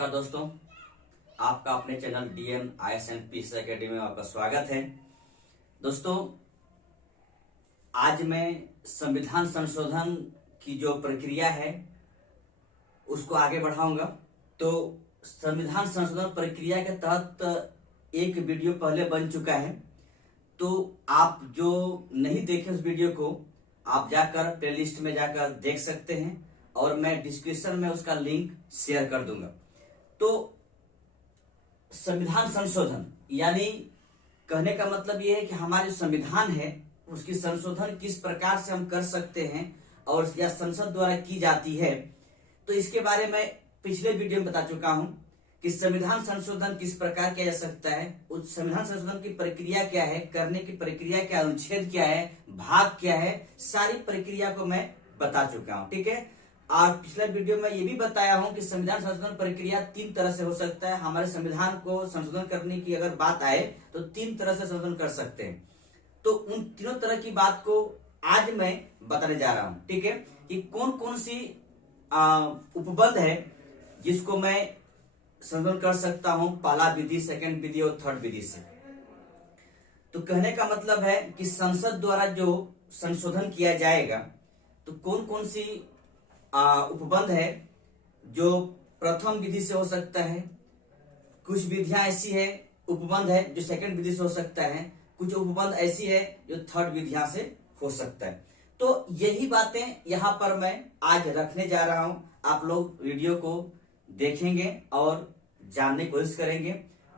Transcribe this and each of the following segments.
नमस्कार दोस्तों, आपका अपने channel DM IAS and PS academy में आपका स्वागत है। दोस्तों, आज मैं संविधान संशोधन की जो प्रक्रिया है उसको आगे बढ़ाऊंगा। तो संविधान संशोधन प्रक्रिया के तहत एक वीडियो पहले बन चुका है, तो आप जो नहीं देखे उस वीडियो को आप जाकर प्लेलिस्ट में जाकर देख सकते हैं और मैं डिस्क्रिप्शन में उसका लिंक शेयर कर दूंगा। तो संविधान संशोधन यानी कहने का मतलब यह है कि हमारा जो संविधान है उसकी संशोधन किस प्रकार से हम कर सकते हैं और या संसद द्वारा की जाती है। तो इसके बारे में पिछले वीडियो में बता चुका हूं कि संविधान संशोधन किस प्रकार किया जा सकता है, उस संविधान संशोधन की प्रक्रिया क्या है, करने की प्रक्रिया क्या, अनुच्छेद क्या है, भाग क्या है, सारी प्रक्रिया को मैं बता चुका हूं। ठीक है। और पिछले वीडियो में ये भी बताया हूं कि संविधान संशोधन प्रक्रिया 3 तरह से हो सकता है। हमारे संविधान को संशोधन करने की अगर बात आए तो 3 तरह से संशोधन कर सकते हैं। तो उन तीनों तरह की बात को आज मैं बताने जा रहा हूं। ठीक है, कि कौन कौन सी उपबंध है जिसको मैं संशोधन कर सकता हूं, पहला विधि, सेकंड विधि और थर्ड विधि से। तो कहने का मतलब है कि संसद द्वारा जो संशोधन किया जाएगा तो कौन कौन सी उपबंध है जो प्रथम विधि से हो सकता है, कुछ विधियां ऐसी है उपबंध है जो सेकंड विधि से हो सकता है, कुछ उपबंध ऐसी है जो थर्ड विधियां से हो सकता है। तो यही बातें यहां पर मैं आज रखने जा रहा हूं। आप लोग वीडियो को देखेंगे और जानने की कोशिश करेंगे।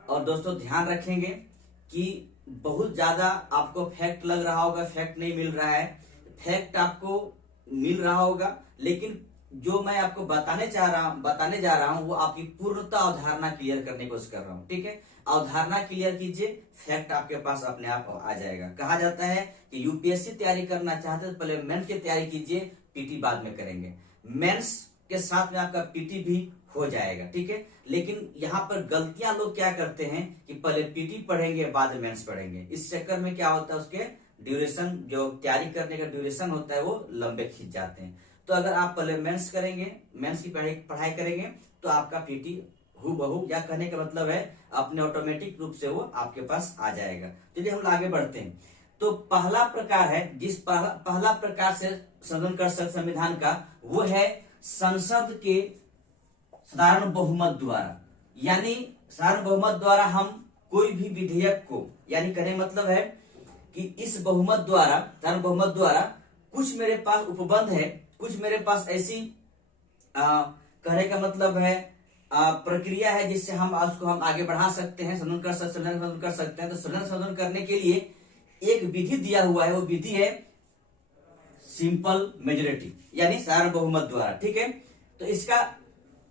और दोस्तों ध्यान रखेंगे कि बहुत ज्यादा आपको फैक्ट लग रहा होगा, फैक्ट नहीं मिल रहा है, फैक्ट आपको मिल रहा होगा, लेकिन जो मैं आपको बताने जा रहा हूं वो आपकी पूर्णतः अवधारणा क्लियर करने की कोशिश कर रहा हूं। ठीक है, अवधारणा क्लियर कीजिए, फैक्ट आपके पास अपने आप आ जाएगा। कहा जाता है कि यूपीएससी तैयारी करना चाहते हैं तो पहले मेंस की तैयारी कीजिए, पीटी बाद में करेंगे। मेंस के साथ में आपका पीटी भी हो जाएगा। ठीक है, लेकिन यहाँ पर गलतियां लोग क्या करते हैं कि पहले पीटी पढ़ेंगे बाद में मेंस पढ़ेंगे। इस चक्कर में क्या होता है, उसके ड्यूरेशन, जो तैयारी करने का ड्यूरेशन होता है वो लंबे खींच जाते हैं। तो अगर आप पहले मेंस करेंगे, मेंस की पढ़ाई करेंगे तो आपका पीटी हूबहू, या कहने का मतलब है अपने ऑटोमेटिक रूप से वो आपके पास आ जाएगा। चलिए हम आगे बढ़ते हैं। तो पहला प्रकार है जिस पहला प्रकार से संशोधन कर सकते संविधान का, वो है संसद के साधारण बहुमत द्वारा। यानी साधारण बहुमत द्वारा हम कोई भी विधेयक को, यानी कहने मतलब है कि इस बहुमत द्वारा, साधारण बहुमत द्वारा कुछ मेरे पास उपबंध है, कुछ मेरे पास ऐसी कहने का मतलब है प्रक्रिया है जिससे हम उसको हम आगे बढ़ा सकते हैं, संशोधन कर सकते हैं। तो संशोधन करने के लिए एक विधि दिया हुआ है, वो विधि है सिंपल मेजोरिटी, यानी साधारण बहुमत द्वारा। ठीक है, तो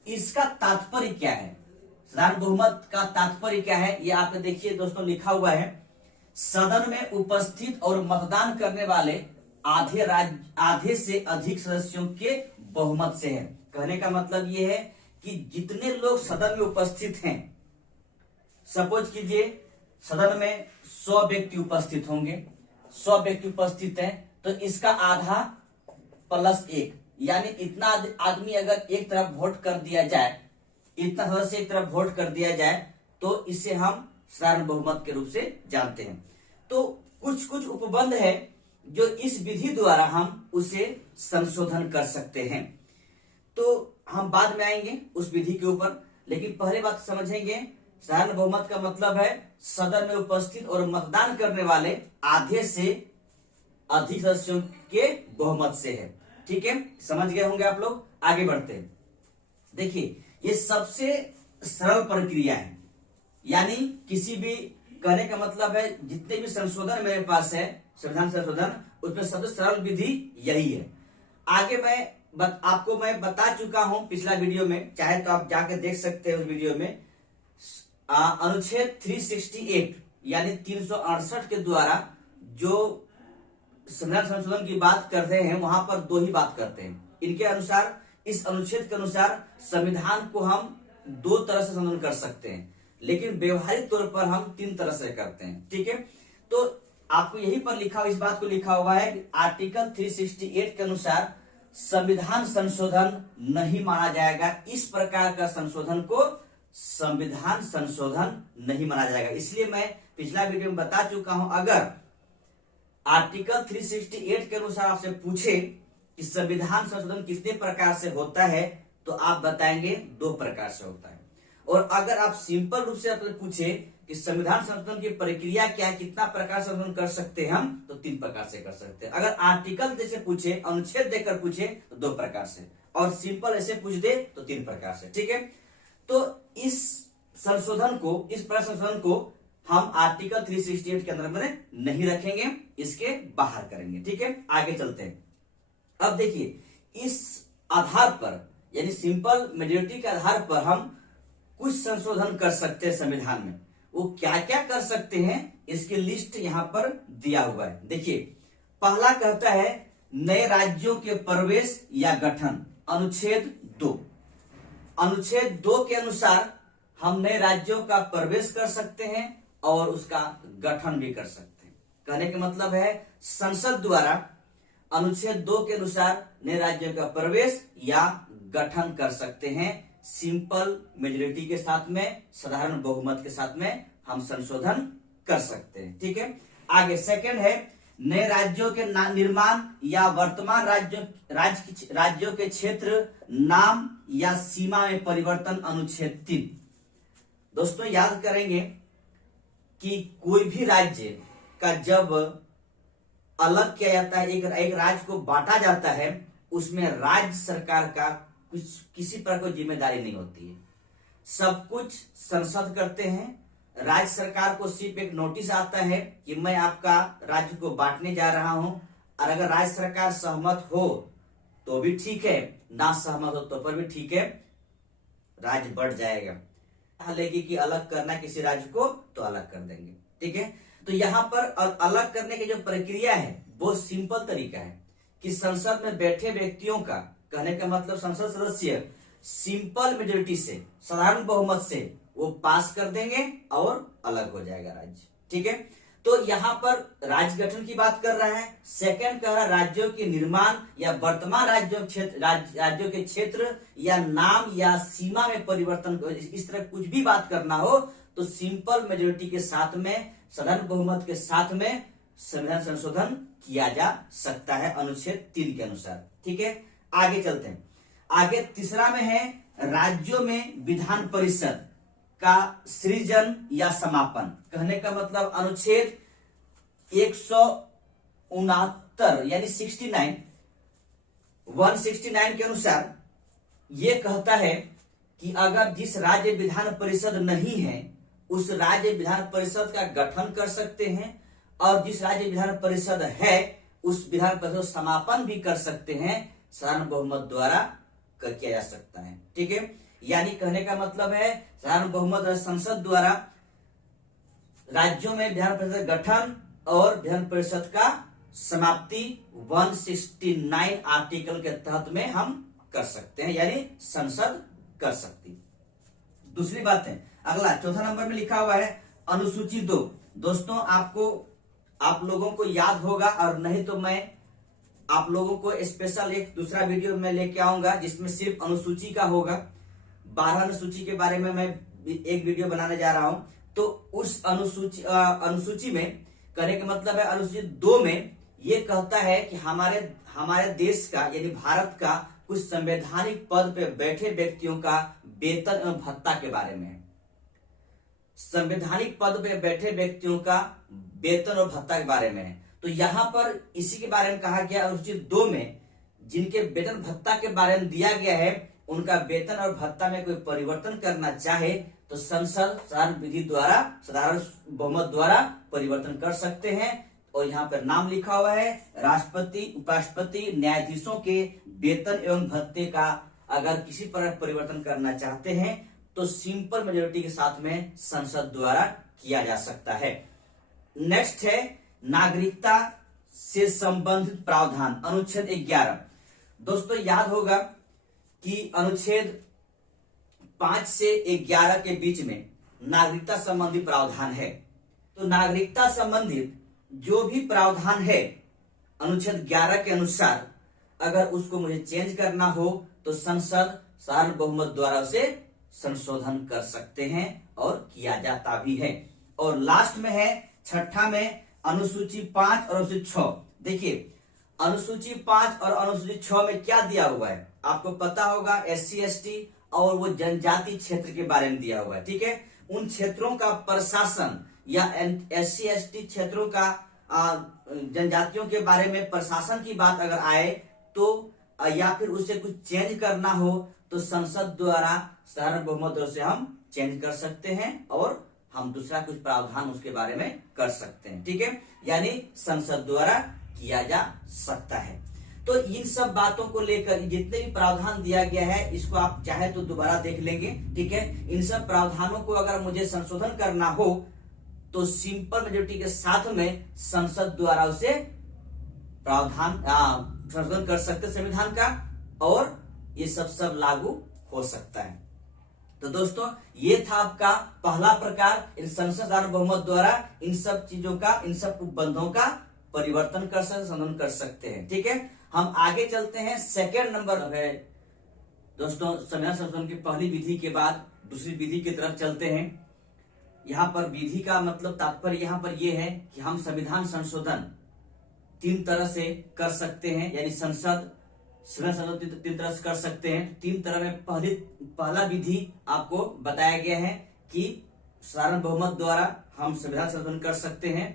इसका तात्पर्य क्या है, साधारण बहुमत का तात्पर्य क्या है, ये आपने देखिए दोस्तों लिखा हुआ है, सदन में उपस्थित और मतदान करने वाले आधे से अधिक सदस्यों के बहुमत से है। कहने का मतलब ये है कि जितने लोग सदन में उपस्थित हैं, सपोज कीजिए सदन में 100 व्यक्ति उपस्थित होंगे, 100 व्यक्ति उपस्थित हैं, तो इसका आधा प्लस 1, यानी इतना आदमी अगर एक तरफ वोट कर दिया जाए, इतना सदस्य एक तरफ वोट कर दिया जाए, तो इसे हम साधारण बहुमत के रूप से जानते हैं। तो कुछ कुछ उपबंध है जो इस विधि द्वारा हम उसे संशोधन कर सकते हैं। तो हम बाद में आएंगे उस विधि के ऊपर, लेकिन पहले बात समझेंगे, साधारण बहुमत का मतलब है सदन में उपस्थित और मतदान करने वाले आधे से अधिक सदस्यों के बहुमत से है। ठीक है, समझ गए होंगे आप लोग। आगे बढ़ते हैं। देखिए, ये सबसे सरल प्रक्रिया है, यानी किसी भी, कहने का मतलब है जितने भी संशोधन मेरे पास है, संविधान संशोधन, उसमें सबसे सरल विधि यही है। आगे आपको मैं बता चुका हूं पिछला वीडियो में, चाहे तो आप जाके देख सकते हैं उस वीडियो में। अनुच्छेद 368 यानी 368 के द्वारा जो संविधान संशोधन की बात करते हैं, वहां पर 2 ही बात करते हैं। इनके अनुसार, इस अनुच्छेद के अनुसार संविधान को हम 2 तरह से संशोधन कर सकते हैं, लेकिन व्यवहारिक तौर पर हम 3 तरह से करते हैं। ठीक है, तो आपको यहीं पर लिखा हुआ, इस बात को लिखा हुआ है कि आर्टिकल 368 के अनुसार संविधान संशोधन नहीं माना जाएगा। इस प्रकार का संशोधन को संविधान संशोधन नहीं माना जाएगा। इसलिए मैं पिछला वीडियो में बता चुका हूं, अगर आर्टिकल 368 के अनुसार आपसे पूछे कि संविधान संशोधन कितने प्रकार से होता है, तो आप बताएंगे 2 प्रकार से होता है। और अगर आप सिंपल रूप से आपसे पूछे कि संविधान संशोधन की प्रक्रिया क्या है, कितना प्रकार से संशोधन कर सकते हैं हम, तो 3 प्रकार से कर सकते हैं। अगर आर्टिकल जैसे पूछे, अनुच्छेद देकर पूछे तो 2 प्रकार से, और सिंपल ऐसे पूछ दे तो 3 प्रकार से। ठीक है, तो इस संशोधन को, इस प्रकार संशोधन को हम आर्टिकल 368 के अंदर में नहीं रखेंगे, इसके बाहर करेंगे। ठीक है, आगे चलते हैं। अब देखिए, इस आधार पर यानी सिंपल मेजोरिटी के आधार पर हम कुछ संशोधन कर सकते हैं संविधान में। वो क्या क्या कर सकते हैं, इसकी लिस्ट यहां पर दिया हुआ है। देखिए, पहला कहता है नए राज्यों के प्रवेश या गठन, अनुच्छेद 2। अनुच्छेद 2 के अनुसार हम नए राज्यों का प्रवेश कर सकते हैं और उसका गठन भी कर सकते हैं। कहने का मतलब है संसद द्वारा अनुच्छेद 2 के अनुसार नए राज्यों का प्रवेश या गठन कर सकते हैं। सिंपल मेजोरिटी के साथ में, साधारण बहुमत के साथ में हम संशोधन कर सकते हैं। ठीक है, आगे सेकंड है नए राज्यों के निर्माण या वर्तमान राज्यों के क्षेत्र, नाम या सीमा में परिवर्तन, अनुच्छेद 3। दोस्तों याद करेंगे कि कोई भी राज्य का जब अलग किया जाता है, एक राज्य को बांटा जाता है, उसमें राज्य सरकार का कुछ किसी पर कोई जिम्मेदारी नहीं होती है। सब कुछ संसद करते हैं। राज्य सरकार को सिर्फ एक नोटिस आता है कि मैं आपका राज्य को बांटने जा रहा हूं, और अगर राज्य सरकार सहमत हो तो भी ठीक है, ना सहमत हो तो पर भी ठीक है, राज्य बढ़ जाएगा। हालांकि कि अलग करना किसी राज्य को तो अलग कर देंगे। ठीक है, तो यहाँ पर अलग करने की जो प्रक्रिया है वो सिंपल तरीका है कि संसद में बैठे व्यक्तियों का, कहने का मतलब संसद सदस्य सिंपल मेजोरिटी से, साधारण बहुमत से वो पास कर देंगे और अलग हो जाएगा राज्य। ठीक है, तो यहाँ पर राज्य गठन की बात कर रहा है। सेकंड कह रहा है राज्यों के निर्माण या वर्तमान राज्यों के क्षेत्र या नाम या सीमा में परिवर्तन, इस तरह कुछ भी बात करना हो तो सिंपल मेजोरिटी के साथ में, साधारण बहुमत के साथ में संविधान संशोधन किया जा सकता है अनुच्छेद 3 के अनुसार। ठीक है, आगे चलते हैं। आगे तीसरा में है राज्यों में विधान परिषद का सृजन या समापन। कहने का मतलब अनुच्छेद 169 यानी 169 के अनुसार ये कहता है कि अगर जिस राज्य विधान परिषद नहीं है, उस राज्य विधान परिषद का गठन कर सकते हैं, और जिस राज्य विधान परिषद है उस विधान परिषद समापन भी कर सकते हैं, साधारण बहुमत द्वारा किया जा सकता है। ठीक है, यानी कहने का मतलब है साधारण बहुमत संसद द्वारा राज्यों में विधान परिषद गठन और विधान परिषद का समाप्ति 169 आर्टिकल के तहत में हम कर सकते हैं, यानी संसद कर सकती। दूसरी बात है, अगला चौथा नंबर में लिखा हुआ है अनुसूची 2। दोस्तों आप लोगों को याद होगा, और नहीं तो मैं आप लोगों को स्पेशल एक दूसरा वीडियो में लेके आऊंगा जिसमें सिर्फ अनुसूची का होगा। 12 अनुसूची के बारे में मैं एक वीडियो बनाने जा रहा हूं। तो उस अनुसूची में कहने का मतलब है अनुसूची 2 में ये कहता है कि हमारे देश का यानी भारत का कुछ संवैधानिक पद पे बैठे व्यक्तियों का वेतन एवं भत्ता के बारे में है। संवैधानिक पद पे बैठे व्यक्तियों का वेतन और भत्ता के बारे में है। तो यहाँ पर इसी के बारे में कहा गया, अनुसूची 2 में जिनके वेतन भत्ता के बारे में दिया गया है, उनका वेतन और भत्ता में कोई परिवर्तन करना चाहे तो संसद साधारण विधि द्वारा, साधारण बहुमत द्वारा परिवर्तन कर सकते हैं। और यहाँ पर नाम लिखा हुआ है राष्ट्रपति, उपराष्ट्रपति, न्यायाधीशों के वेतन एवं भत्ते का अगर किसी प्रकार परिवर्तन करना चाहते हैं तो सिंपल मेजोरिटी के साथ में संसद द्वारा किया जा सकता है। नेक्स्ट है नागरिकता से संबंधित प्रावधान, अनुच्छेद 11। दोस्तों याद होगा कि अनुच्छेद 5 से 11 के बीच में नागरिकता संबंधी प्रावधान है। तो नागरिकता संबंधित जो भी प्रावधान है अनुच्छेद 11 के अनुसार, अगर उसको मुझे चेंज करना हो तो संसद साधारण बहुमत द्वारा उसे संशोधन कर सकते हैं और किया जाता भी है। और लास्ट में है छठा में अनुसूची 5 और अनुसूची 6। देखिए अनुसूची 5 और अनुसूची 6 में क्या दिया हुआ है आपको पता होगा, SC ST और वो जनजाति क्षेत्र के बारे में दिया हुआ है। ठीक है, उन क्षेत्रों का प्रशासन या SC ST क्षेत्रों का जनजातियों के बारे में प्रशासन की बात अगर आए तो या फिर उसे कुछ चेंज करना हो तो संसद द्वारा साधारण बहुमत से हम चेंज कर सकते हैं और हम दूसरा कुछ प्रावधान उसके बारे में कर सकते हैं। ठीक है, यानी संसद द्वारा किया जा सकता है। तो इन सब बातों को लेकर जितने भी प्रावधान दिया गया है इसको आप चाहे तो दोबारा देख लेंगे। ठीक है, इन सब प्रावधानों को अगर मुझे संशोधन करना हो तो सिंपल मेजोरिटी के साथ में संसद द्वारा उसे प्रावधान संशोधन कर सकते संविधान का और ये सब लागू हो सकता है। तो दोस्तों ये था आपका पहला प्रकार, इन संसद साधारण बहुमत द्वारा इन सब चीजों का, इन सब उपबंधों का परिवर्तन कर सकते, संशोधन कर सकते हैं। ठीक है, हम आगे चलते हैं। सेकेंड नंबर है दोस्तों संविधान संशोधन की पहली विधि के बाद दूसरी विधि की तरफ चलते हैं। यहाँ पर विधि का मतलब तात्पर्य यहाँ पर यह है कि हम संविधान संशोधन 3 तरह से कर सकते हैं, यानी संसद संशोधन 3 तरह से कर सकते हैं। 3 तरह में पहला विधि आपको बताया गया है कि साधारण बहुमत द्वारा हम संविधान संशोधन कर सकते हैं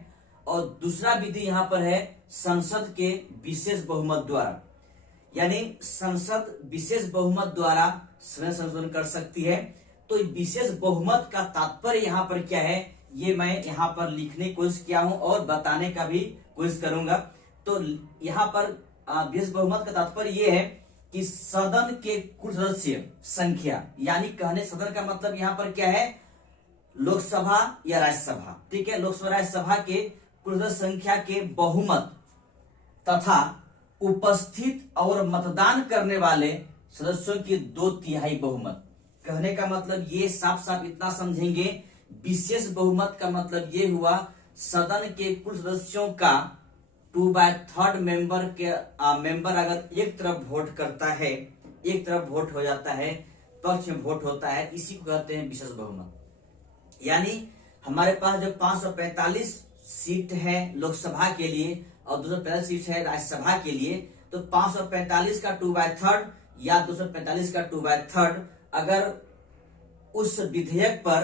और दूसरा विधि यहाँ पर है संसद के विशेष बहुमत द्वारा, यानी संसद विशेष बहुमत द्वारा संविधान संशोधन कर सकती है। तो विशेष बहुमत का तात्पर्य यहाँ पर क्या है ये मैं यहाँ पर लिखने की कोशिश किया हूं और बताने का भी कोशिश करूंगा। तो यहाँ पर विशेष बहुमत का तात्पर्य ये है कि सदन के कुल सदस्य संख्या, यानी कहने सदन का मतलब यहाँ पर क्या है, लोकसभा या राज्यसभा। ठीक है, लोकसभा राज्यसभा के कुल सदस्य संख्या के बहुमत तथा उपस्थित और मतदान करने वाले सदस्यों की 2/3 बहुमत। कहने का मतलब ये साफ साफ इतना समझेंगे, विशेष बहुमत का मतलब ये हुआ सदन के कुल सदस्यों का 2/3 मेंबर अगर एक तरफ वोट करता है, एक तरफ वोट हो जाता है, पक्ष में वोट होता है, इसी को कहते हैं विशेष बहुमत। यानी हमारे पास जब 545 सीट है लोकसभा के लिए और 245 सीट है राज्यसभा के लिए, तो 545 का 2/3 या 245 का 2/3 अगर उस विधेयक पर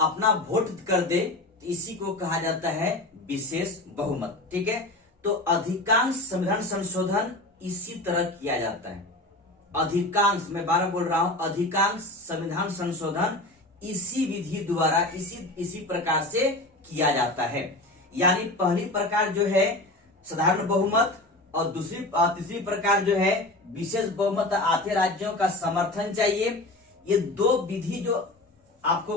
अपना वोट कर दे तो इसी को कहा जाता है विशेष बहुमत। ठीक है, तो अधिकांश संविधान संशोधन इसी तरह किया जाता है। अधिकांश, मैं बार बोल रहा हूं, अधिकांश संविधान संशोधन इसी विधि द्वारा इसी प्रकार से किया जाता है। यानी पहली प्रकार जो है साधारण बहुमत और तीसरी प्रकार जो है विशेष बहुमत, आधे राज्यों का समर्थन चाहिए। ये 2 विधि जो आपको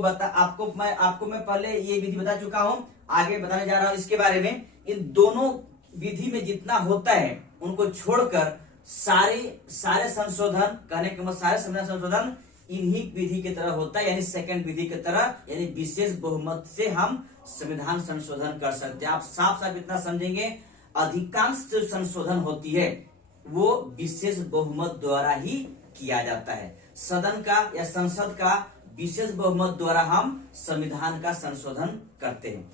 मैं पहले ये विधि बता चुका हूं, आगे बताने जा रहा हूं इसके बारे में। इन दोनों विधि में जितना होता है उनको छोड़कर सारे संशोधन, कहने के मतलब सारे संविधान संशोधन इन्हीं विधि की तरह होता है, यानी सेकंड विधि की तरह, यानी विशेष बहुमत से हम संविधान संशोधन कर सकते हैं। आप साफ साफ इतना समझेंगे, अधिकांश जो संशोधन होती है वो विशेष बहुमत द्वारा ही किया जाता है। सदन का या संसद का विशेष बहुमत द्वारा हम संविधान का संशोधन करते हैं।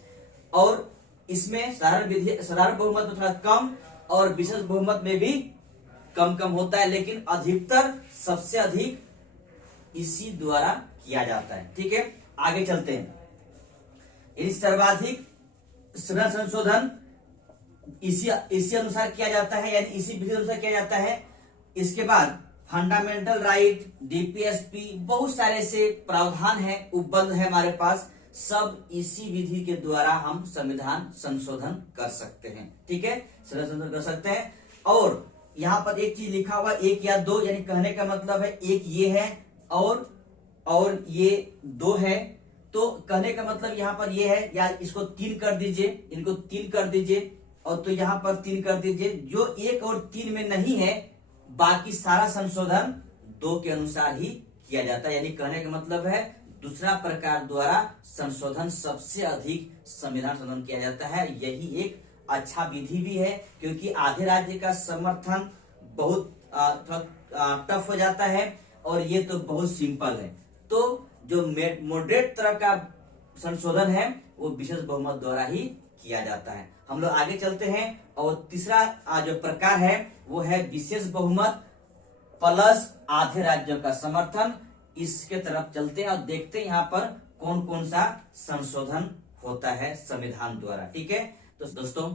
और इसमें साधारण बहुमत में थोड़ा कम और विशेष बहुमत में भी कम होता है, लेकिन अधिकतर सबसे अधिक इसी द्वारा किया जाता है। ठीक है, आगे चलते हैं। सर्वाधिक संविधान संशोधन इसी अनुसार किया जाता है, यानी इसी विधि अनुसार किया जाता है। इसके बाद फंडामेंटल राइट, डीपीएसपी, बहुत सारे से प्रावधान है, उपबंध है हमारे पास, सब इसी विधि के द्वारा हम संविधान संशोधन कर सकते हैं। ठीक है, संशोधन कर सकते हैं। और यहाँ पर एक चीज लिखा हुआ 1 या 2, यानी कहने का मतलब है एक ये है और ये 2 है, तो कहने का मतलब यहाँ पर ये है, या इसको 3 कर दीजिए, इनको 3 कर दीजिए, और तो यहाँ पर 3 कर दीजिए। जो 1 और 3 में नहीं है, बाकी सारा संशोधन 2 के अनुसार ही किया जाता है। यानी कहने का मतलब है दूसरा प्रकार द्वारा संशोधन सबसे अधिक संविधान संशोधन किया जाता है। यही एक अच्छा विधि भी है, क्योंकि आधे राज्य का समर्थन बहुत टफ हो जाता है, और ये तो बहुत सिंपल है। तो जो मॉडरेट तरह का संशोधन है वो विशेष बहुमत द्वारा ही किया जाता है। हम लोग आगे चलते हैं, और तीसरा जो प्रकार है वो है विशेष बहुमत प्लस आधे राज्यों का समर्थन। इसके तरफ चलते हैं और देखते हैं यहाँ पर कौन कौन सा संशोधन होता है संविधान द्वारा। ठीक है, तो दोस्तों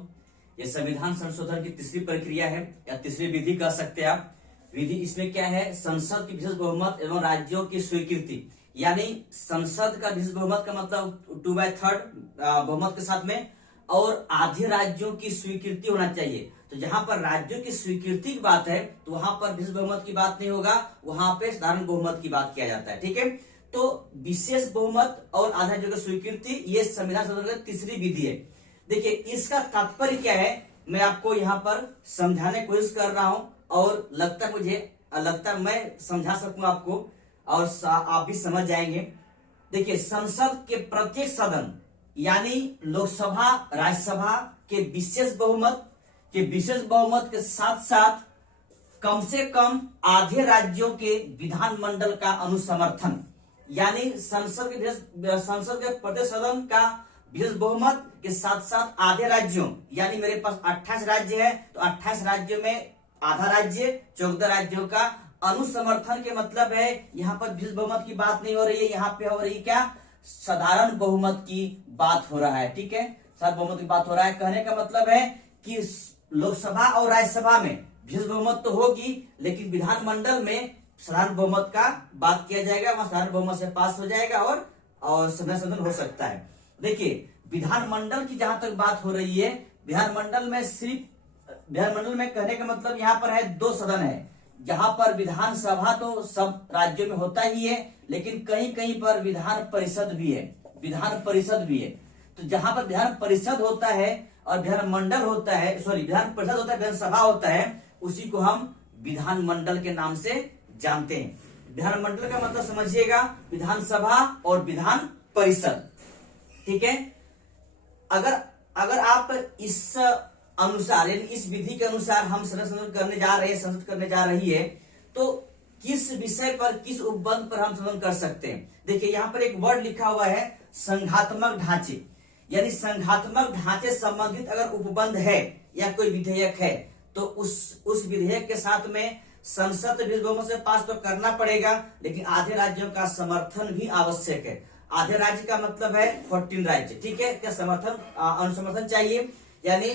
ये संविधान संशोधन की तीसरी प्रक्रिया है, या तीसरी विधि कह सकते हैं आप। विधि इसमें क्या है, संसद की विशेष बहुमत एवं राज्यों की स्वीकृति, यानी संसद का विशेष बहुमत का मतलब 2/3 बहुमत के साथ में, और आधे राज्यों की स्वीकृति होना चाहिए। तो जहां पर राज्यों की स्वीकृति की बात है तो वहां पर विशेष बहुमत की बात नहीं होगा, वहां पे साधारण बहुमत की बात किया जाता है। ठीक है, तो विशेष बहुमत और आधे राज्यों की स्वीकृति ये संविधान संशोधन की तीसरी विधि है। देखिए इसका तात्पर्य क्या है, मैं आपको यहाँ पर समझाने की कोशिश कर रहा हूं, और लगता मैं समझा सकूं आपको, और आप भी समझ जाएंगे। देखिए संसद के प्रत्येक सदन यानी लोकसभा राज्यसभा के विशेष बहुमत के साथ साथ कम से कम आधे राज्यों के विधानमंडल का अनुसमर्थन, यानी संसद के प्रत्येक सदन का विशेष बहुमत के साथ साथ आधे राज्यों, यानी मेरे पास 28 राज्य है तो 28 राज्यों में आधा राज्य 14 राज्यों का अनुसमर्थन के मतलब है यहाँ पर विशेष बहुमत की बात नहीं हो रही है, यहाँ पे हो रही क्या, साधारण बहुमत की बात हो रहा है। ठीक है, साधारण बहुमत की बात हो रहा है। कहने का मतलब है कि लोकसभा और राज्यसभा में विशेष बहुमत तो होगी, लेकिन विधानमंडल में साधारण बहुमत का बात किया जाएगा, वहां साधारण बहुमत से पास हो जाएगा और संशोधन हो सकता है। देखिए विधानमंडल की जहां तक बात हो रही है, विधानमंडल में कहने का मतलब यहाँ पर है 2 सदन है, जहां पर विधानसभा तो सब राज्यों में होता ही है, लेकिन कहीं कहीं पर विधान परिषद भी है। तो जहां पर विधान परिषद होता है और विधानमंडल होता है, विधान परिषद होता है, विधानसभा होता है, उसी को हम विधानमंडल के नाम से जानते हैं। विधानमंडल का मतलब समझिएगा विधानसभा और विधान परिषद। ठीक है, अगर आप इस अनुसार यानी इस विधि के अनुसार हम संशोधन करने जा रही है, तो किस विषय पर, किस उपबंध पर हम संशोधन कर सकते हैं। देखिए यहाँ पर एक वर्ड लिखा हुआ है संघात्मक ढांचे, यानी संघात्मक ढांचे संबंधित अगर उपबंध है या कोई विधेयक है तो उस विधेयक के साथ में संसद विशेष बहुमत से पास तो करना पड़ेगा, लेकिन आधे राज्यों का समर्थन भी आवश्यक है। आधे राज्य का मतलब है 14 राज्य। ठीक है, क्या अनुसमर्थन चाहिए, यानी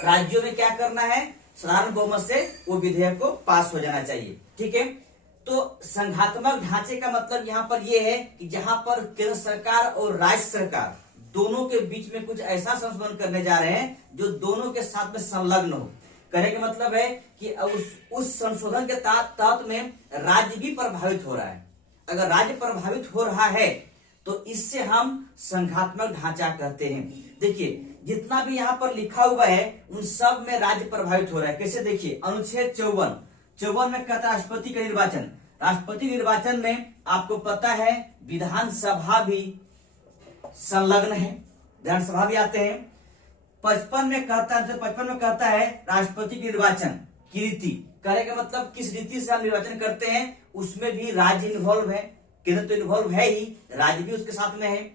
राज्यों में क्या करना है, साधारण बहुमत से वो विधेयक को पास हो जाना चाहिए। ठीक है, तो संघात्मक ढांचे का मतलब यहाँ पर ये है कि जहां पर केंद्र सरकार और राज्य सरकार दोनों के बीच में कुछ ऐसा संशोधन करने जा रहे हैं जो दोनों के साथ में संलग्न हो। कहने का मतलब है कि उस संशोधन के तहत में राज्य भी प्रभावित हो रहा है। अगर राज्य प्रभावित हो रहा है तो इससे हम संघात्मक ढांचा कहते हैं। देखिए जितना भी यहाँ पर लिखा हुआ है उन सब में राज्य प्रभावित हो रहा है। कैसे, देखिए अनुच्छेद 54 में कहता है राष्ट्रपति का निर्वाचन। राष्ट्रपति निर्वाचन में आपको पता है विधानसभा भी संलग्न है, विधानसभा भी आते हैं। 55 में कहता है राष्ट्रपति निर्वाचन की रीति। कहने का मतलब किस रीति से हम निर्वाचन करते हैं, उसमें भी राज्य इन्वॉल्व है, केंद्र तो इन्वॉल्व है ही, राज्य भी उसके साथ में है।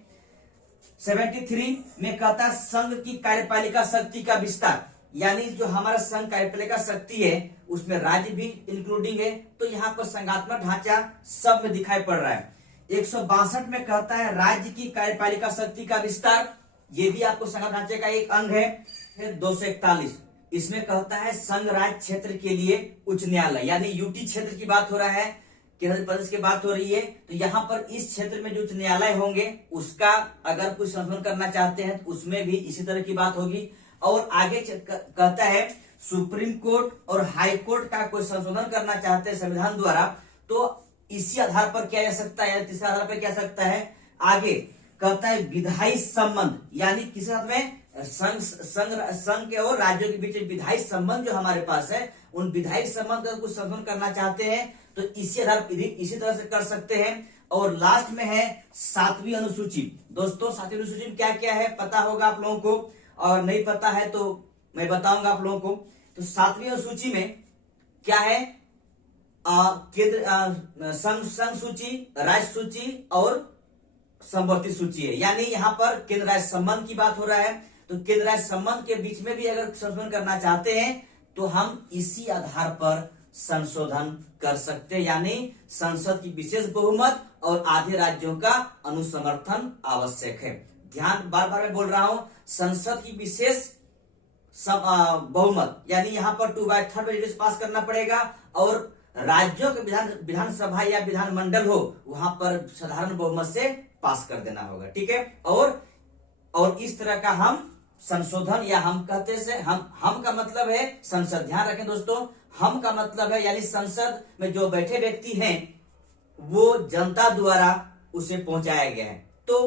73 में कहता है संघ की कार्यपालिका शक्ति का विस्तार, यानी जो हमारा संघ कार्यपालिका शक्ति है उसमें राज्य भी इंक्लूडिंग है। तो यहाँ पर संघात्मक ढांचा सब में दिखाई पड़ रहा है। 162 में कहता है राज्य की कार्यपालिका शक्ति का विस्तार, ये भी आपको संघात्मक ढांचे का एक अंग है। 241 इसमें कहता है संघ राज्य क्षेत्र के लिए उच्च न्यायालय, यानी यूटी क्षेत्र की बात हो रहा है, केंद्र प्रदेश की बात हो रही है। तो यहाँ पर इस क्षेत्र में जो उच्च न्यायालय होंगे उसका अगर कुछ संशोधन करना चाहते हैं तो उसमें भी इसी तरह की बात होगी। और आगे कहता है सुप्रीम कोर्ट और हाई कोर्ट का कोई संशोधन करना चाहते हैं संविधान द्वारा तो इसी आधार पर किया जा सकता है, तीसरे आधार पर किया सकता है। आगे कहता है विधायी संबंध, यानी किसी साथ में संघ के और राज्यों के बीच विधायी संबंध जो हमारे पास है उन विधायी संबंध का कुछ संशोधन करना चाहते हैं तो इसी तरह से कर सकते हैं। और लास्ट में है 7वीं अनुसूची। दोस्तों 7वीं अनुसूची में क्या क्या है पता होगा आप लोगों को, और नहीं पता है तो मैं बताऊंगा आप लोगों को। तो 7वीं अनुसूची में क्या है, केंद्र संघ सूची, राज्य सूची और समवर्ती सूची है। यानी यहाँ पर केंद्र राज्य संबंध की बात हो रहा है। तो केंद्र राज्य संबंध के बीच में भी अगर संशोधन करना चाहते हैं तो हम इसी आधार पर संशोधन कर सकते हैं। यानी संसद की विशेष बहुमत और आधे राज्यों का अनुसमर्थन आवश्यक है। ध्यान, बार बार मैं बोल रहा हूं, संसद की विशेष बहुमत यानी यहाँ पर 2/3 मेजोरिटी पास करना पड़ेगा, और राज्यों के विधानसभा या विधानमंडल हो वहां पर साधारण बहुमत से पास कर देना होगा। ठीक है, और इस तरह का हम संशोधन, या हम कहते से हम का मतलब है संसद। ध्यान रखें दोस्तों, हम का मतलब है यानी संसद में जो बैठे व्यक्ति हैं वो जनता द्वारा उसे पहुंचाया गया है। तो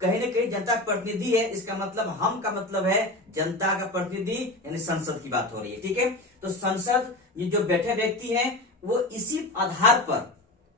कहीं ना कहीं जनता का प्रतिनिधि है, इसका मतलब हम का मतलब है जनता का प्रतिनिधि, यानी संसद की बात हो रही है। ठीक है, तो संसद, ये जो बैठे व्यक्ति हैं वो इसी आधार पर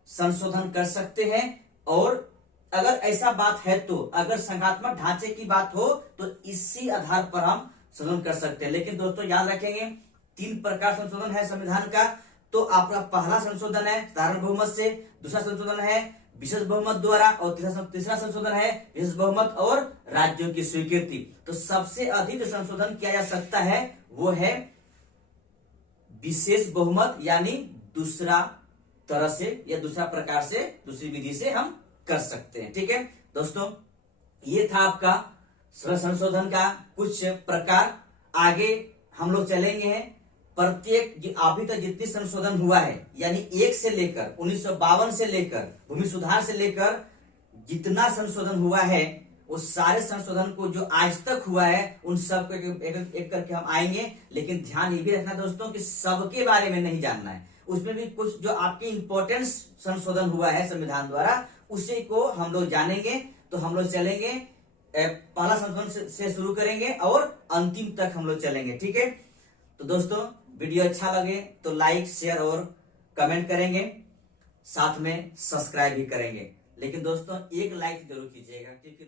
संशोधन कर सकते हैं। और अगर ऐसा बात है तो, अगर संघात्मक ढांचे की बात हो तो इसी आधार पर हम संशोधन कर सकते हैं। लेकिन दोस्तों याद रखेंगे 3 प्रकार संशोधन है संविधान का। तो आपका पहला संशोधन है साधारण बहुमत से, दूसरा संशोधन है विशेष बहुमत द्वारा, और तीसरा संशोधन है विशेष बहुमत और राज्यों की स्वीकृति। तो सबसे अधिक संशोधन किया जा सकता है वो है विशेष बहुमत, यानी दूसरा तरह से या दूसरा प्रकार से, दूसरी विधि से हम कर सकते हैं। ठीक है दोस्तों, ये था आपका संशोधन का कुछ प्रकार। आगे हम लोग चलेंगे हैं प्रत्येक, अभी तक जितनी संशोधन हुआ है यानी 1 से लेकर 1952 से लेकर भूमि सुधार से लेकर जितना संशोधन हुआ है, उस सारे संशोधन को जो आज तक हुआ है उन सब एक करके हम आएंगे। लेकिन ध्यान ये भी रखना दोस्तों कि सबके बारे में नहीं जानना है, उसमें भी कुछ जो आपके इंपॉर्टेंट संशोधन हुआ है संविधान द्वारा उसी को हम लोग जानेंगे। तो हम लोग चलेंगे पहला संशोधन से शुरू करेंगे और अंतिम तक हम लोग चलेंगे। ठीक है, तो दोस्तों वीडियो अच्छा लगे तो लाइक, शेयर और कमेंट करेंगे, साथ में सब्सक्राइब भी करेंगे। लेकिन दोस्तों एक लाइक जरूर कीजिएगा, क्योंकि